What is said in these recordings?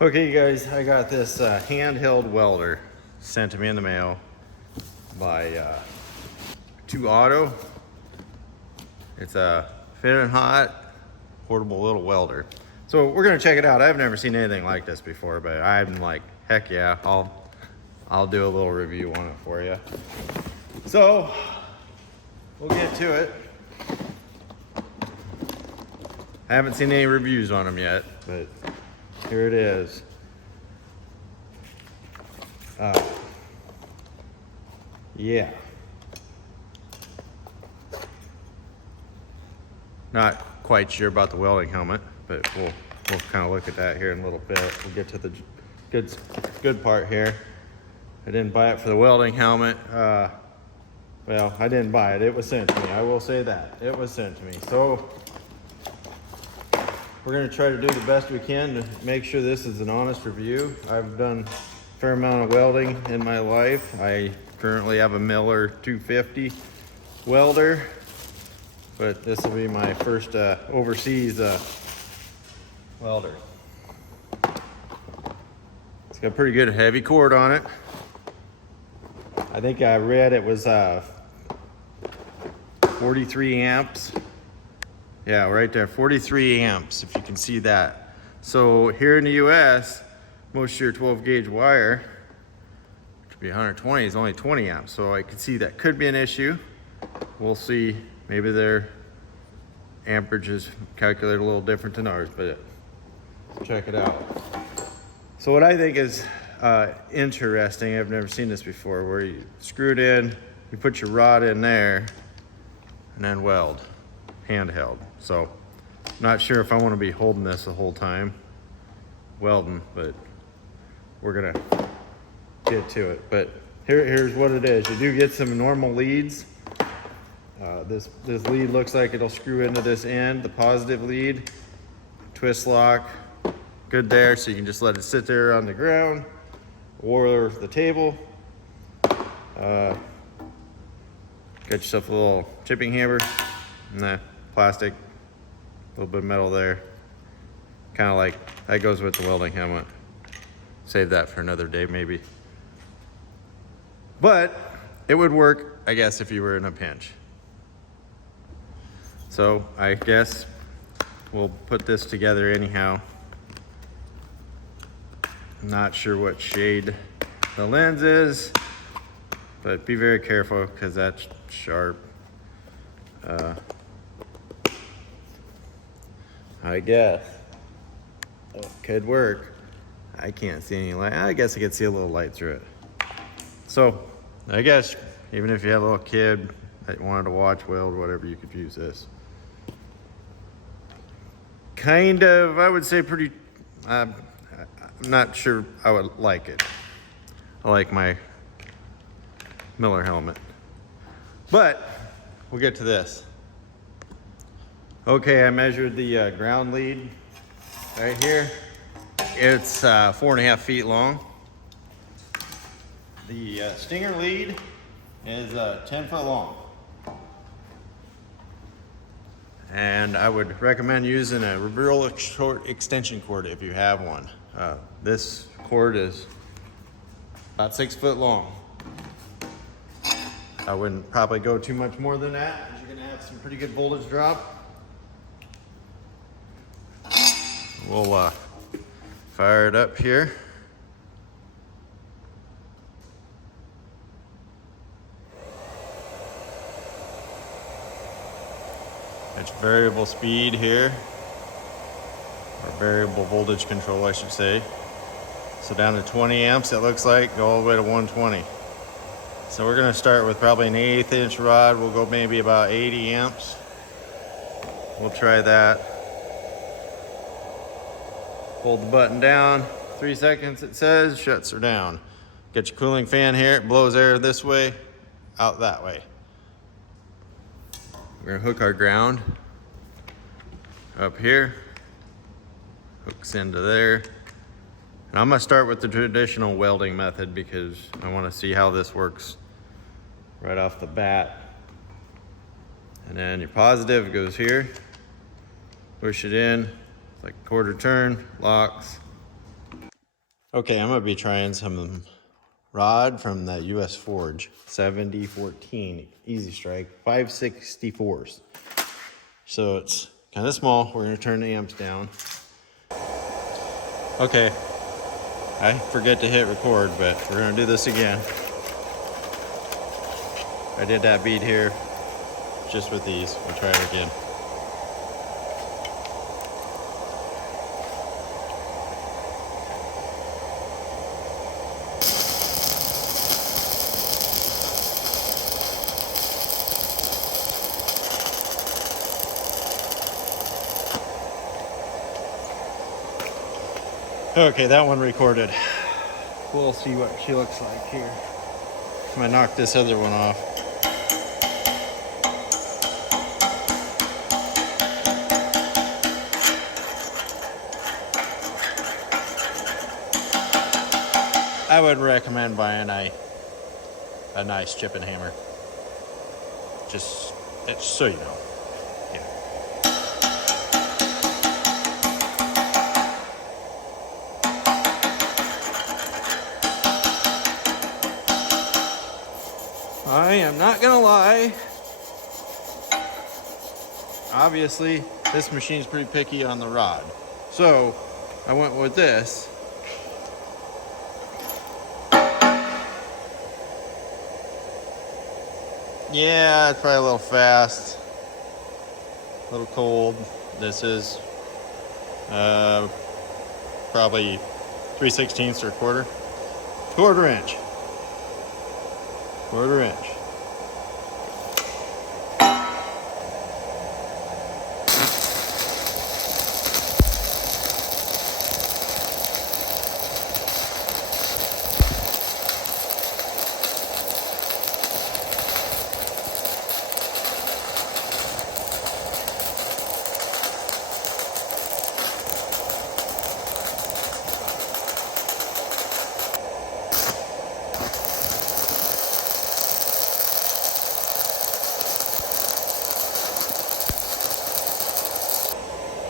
Okay guys, I got this handheld welder sent to me in the mail by 2 Auto. It's a Fitinhot portable little welder. So we're gonna check it out. I've never seen anything like this before, but I'm like, heck yeah, I'll do a little review on it for you. So we'll get to it. I haven't seen any reviews on them yet, but here it is. Yeah. Not quite sure about the welding helmet, but we'll kind of look at that here in a little bit. We'll get to the good part here. I didn't buy it for the welding helmet. Well, I didn't buy it. It was sent to me. I will say that. It was sent to me. So we're going to try to do the best we can to make sure this is an honest review. I've done a fair amount of welding in my life. I currently have a Miller 250 welder, but this will be my first overseas welder. It's got a pretty good heavy cord on it. I think I read it was 43 amps. Yeah, right there, 43 amps, if you can see that. So here in the US, most of your 12 gauge wire, which would be 120, is only 20 amps. So I can see that could be an issue. We'll see, maybe their amperage is calculated a little different than ours, but check it out. So what I think is interesting, I've never seen this before, where you screw it in, you put your rod in there, and then weld, handheld. So not sure if I want to be holding this the whole time welding, but we're gonna get to it. But here's what it is. You do get some normal leads. This lead looks like it'll screw into this end, the positive lead. Twist lock, good there, so you can just let it sit there on the ground or the table. Got yourself a little chipping hammer, and plastic, a little bit of metal there. Kind of like, that goes with the welding helmet. Save that for another day maybe. But it would work, I guess, if you were in a pinch. So I guess we'll put this together anyhow. I'm not sure what shade the lens is, but be very careful because that's sharp. I guess it could work. I can't see any light. I guess I could see a little light through it. So I guess even if you have a little kid that wanted to watch weld, whatever, you could use this. Kind of, I would say pretty, I'm not sure I would like it. I like my Miller helmet. But we'll get to this. Okay, I measured the ground lead right here. It's 4.5 feet long. The stinger lead is 10 foot long. And I would recommend using a real short extension cord if you have one. This cord is about 6 foot long. I wouldn't probably go too much more than that, because you're gonna have some pretty good voltage drop. We'll fire it up here. It's variable speed here, or variable voltage control, I should say. So down to 20 amps, it looks like, go all the way to 120. So we're gonna start with probably an 1/8 inch rod. We'll go maybe about 80 amps. We'll try that. Hold the button down, 3 seconds it says, shuts her down. Get your cooling fan here, it blows air this way, out that way. We're gonna hook our ground up here, hooks into there. And I'm gonna start with the traditional welding method because I wanna see how this works right off the bat. And then your positive goes here, push it in, it's like a quarter turn, locks, Okay, I'm gonna be trying some rod from that US Forge 7014 Easy Strike 564s. So it's kind of small. We're gonna turn the amps down. Okay, I forget to hit record, but we're gonna do this again. I did that bead here just with these. We'll try it again. Okay, that one recorded. We'll see what she looks like here. I'm gonna knock this other one off. I would recommend buying a nice chipping hammer. Just so you know. Yeah. I am not gonna lie. Obviously, this machine's pretty picky on the rod. So, I went with this. Yeah, it's probably a little fast. A little cold. This is probably 3/16 or a quarter. Quarter inch. Quarter inch.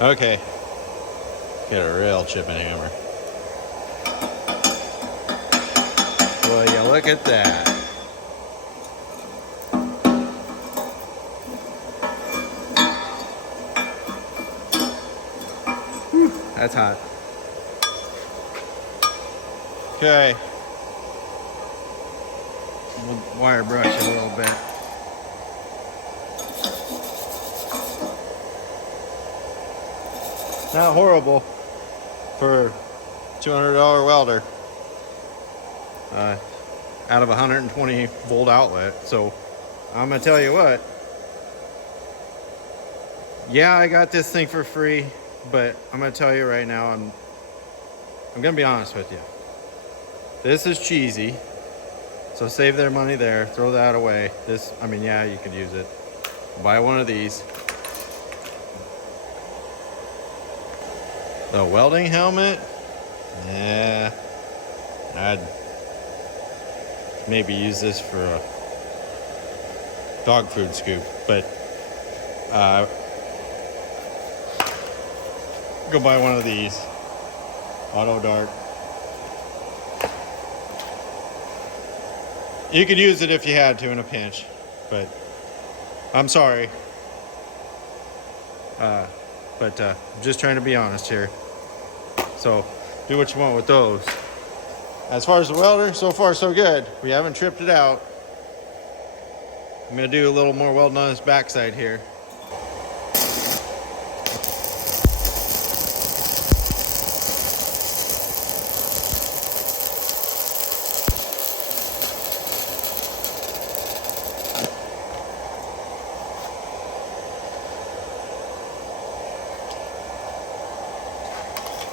Okay, get a real chipping hammer. Well, you look at that. Whew, that's hot. Okay, we'll wire brush it a little bit. Not horrible for $200 welder out of a 120 volt outlet. So I'm gonna tell you what, yeah, I got this thing for free, but I'm gonna tell you right now, I'm gonna be honest with you. This is cheesy, so save their money there, throw that away. This, I mean, yeah, you could use it. Buy one of these. The welding helmet, yeah, I'd maybe use this for a dog food scoop, but go buy one of these. Auto dart. You could use it if you had to in a pinch, but I'm sorry. But I'm just trying to be honest here. So do what you want with those. As far as the welder, so far so good. We haven't tripped it out. I'm gonna do a little more welding on this backside here.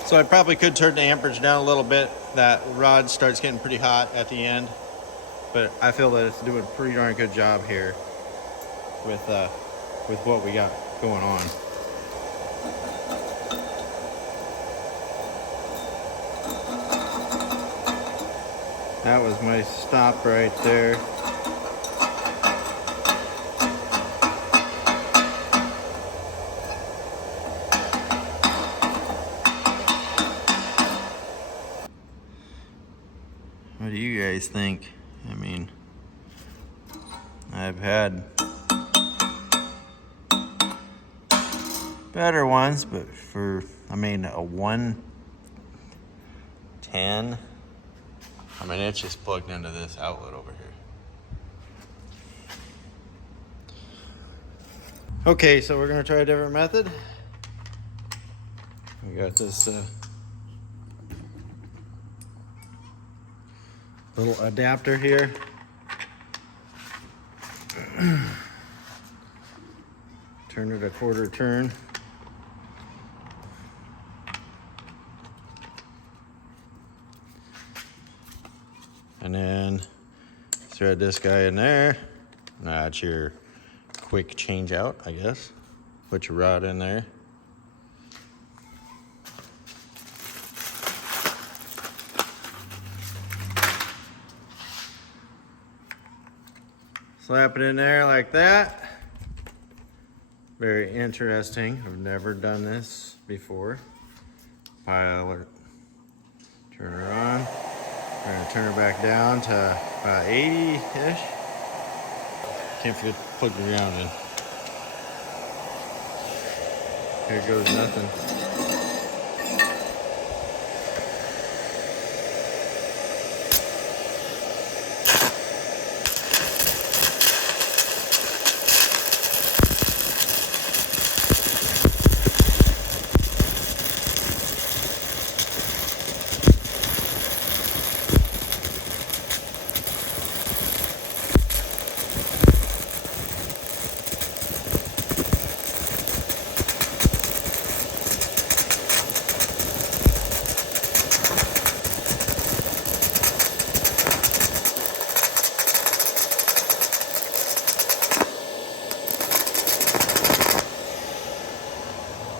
So I probably could turn the amperage down a little bit. That rod starts getting pretty hot at the end, but I feel that it's doing a pretty darn good job here with what we got going on. That was my stop right there. What do you guys think? I mean, I've had better ones, but I mean, a 110, I mean, it's just plugged into this outlet over here. Okay, so we're gonna try a different method. We got this little adapter here. Turn it a quarter turn. And then thread this guy in there. That's your quick change out, I guess. Put your rod in there. Slap it in there like that. Very interesting. I've never done this before. Pilot. Turn her on. We're gonna turn her back down to about 80-ish. Can't forget to plug your ground in. Here goes nothing.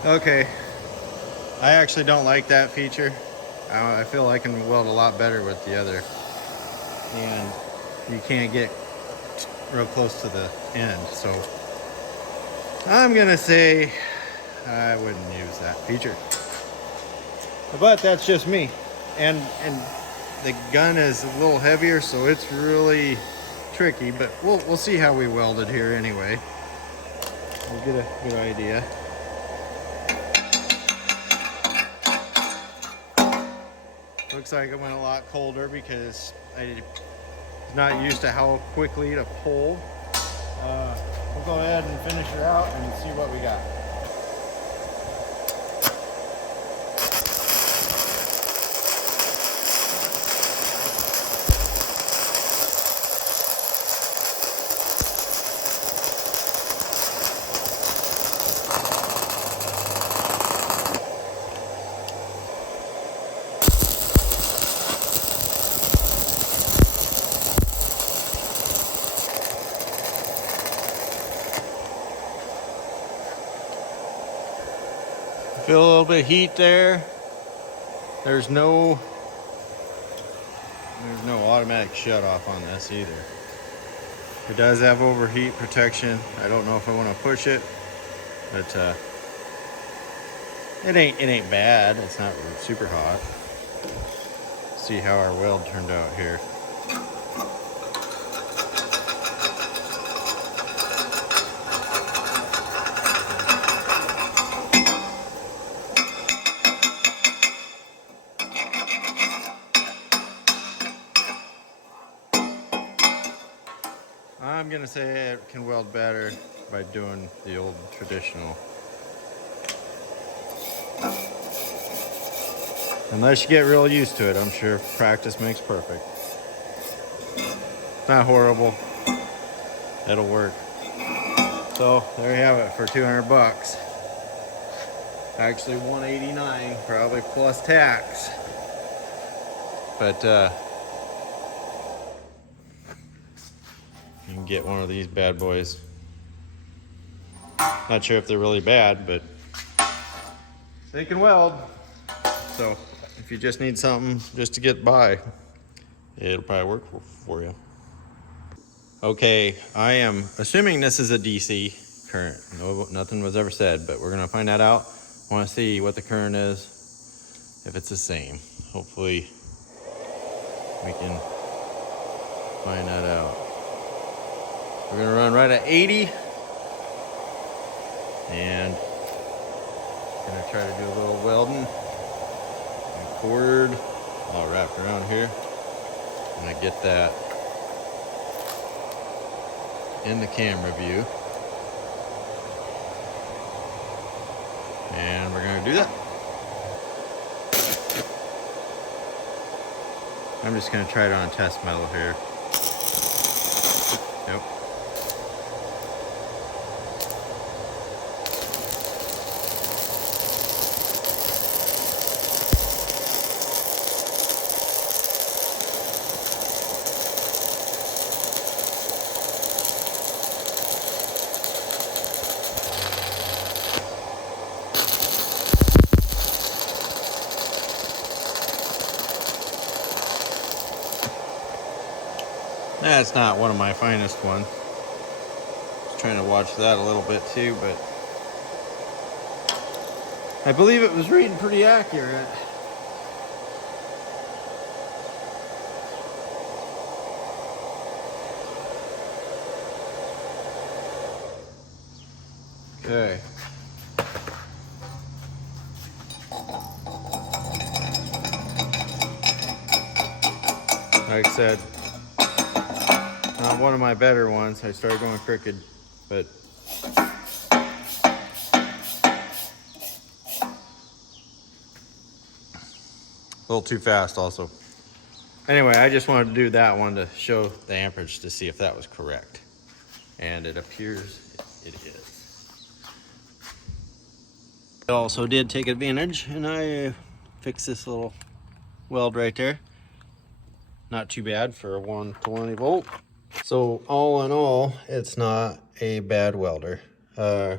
Okay, I actually don't like that feature. I feel I can weld a lot better with the other. And you can't get real close to the end, so I'm gonna say I wouldn't use that feature. But that's just me. And the gun is a little heavier, so it's really tricky, but we'll see how we weld it here anyway. We'll get a good idea. Looks like it went a lot colder because I was not used to how quickly to pull. We'll go ahead and finish her out and see what we got. Feel a little bit of heat there. There's no automatic shut off on this either. It does have overheat protection. I don't know if I want to push it, but it ain't bad. It's not super hot. See how our weld turned out here. I'm gonna say it can weld better by doing the old traditional. Unless you get real used to it, I'm sure practice makes perfect. It's not horrible. It'll work. So there you have it for 200 bucks. Actually 189, probably plus tax. But you can get one of these bad boys. Not sure if they're really bad, but they can weld. So if you just need something just to get by, it'll probably work for you. Okay, I am assuming this is a DC current. No, nothing was ever said, but we're gonna find that out. I wanna see what the current is, if it's the same. Hopefully we can find that out. We're gonna run right at 80. And gonna try to do a little welding. Cord all wrapped around here. I'm gonna get that in the camera view. And we're gonna do that. I'm just gonna try it on test metal here. Yep. That's not one of my finest ones. Just trying to watch that a little bit too, but I believe it was reading pretty accurate. Okay. Like I said, not one of my better ones. I started going crooked, but a little too fast also. Anyway, I just wanted to do that one to show the amperage to see if that was correct. And it appears it is. I also did take advantage and I fixed this little weld right there. Not too bad for a 120 volt. So all in all, it's not a bad welder. I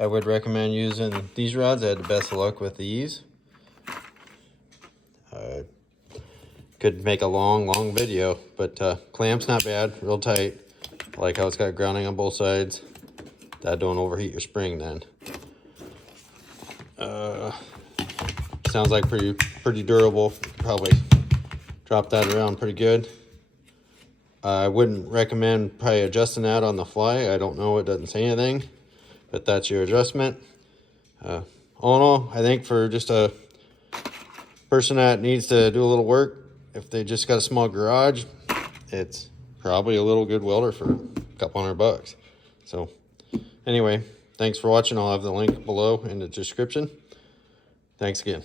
would recommend using these rods. I had the best of luck with these. Could make a long video, but clamp's not bad, real tight. I like how it's got grounding on both sides. That don't overheat your spring then. Sounds like pretty durable. Probably drop that around pretty good. I wouldn't recommend probably adjusting that on the fly. I don't know, it doesn't say anything, but that's your adjustment. All in all, I think for just a person that needs to do a little work, if they just got a small garage, it's probably a little good welder for a couple $100. So anyway, thanks for watching. I'll have the link below in the description. Thanks again.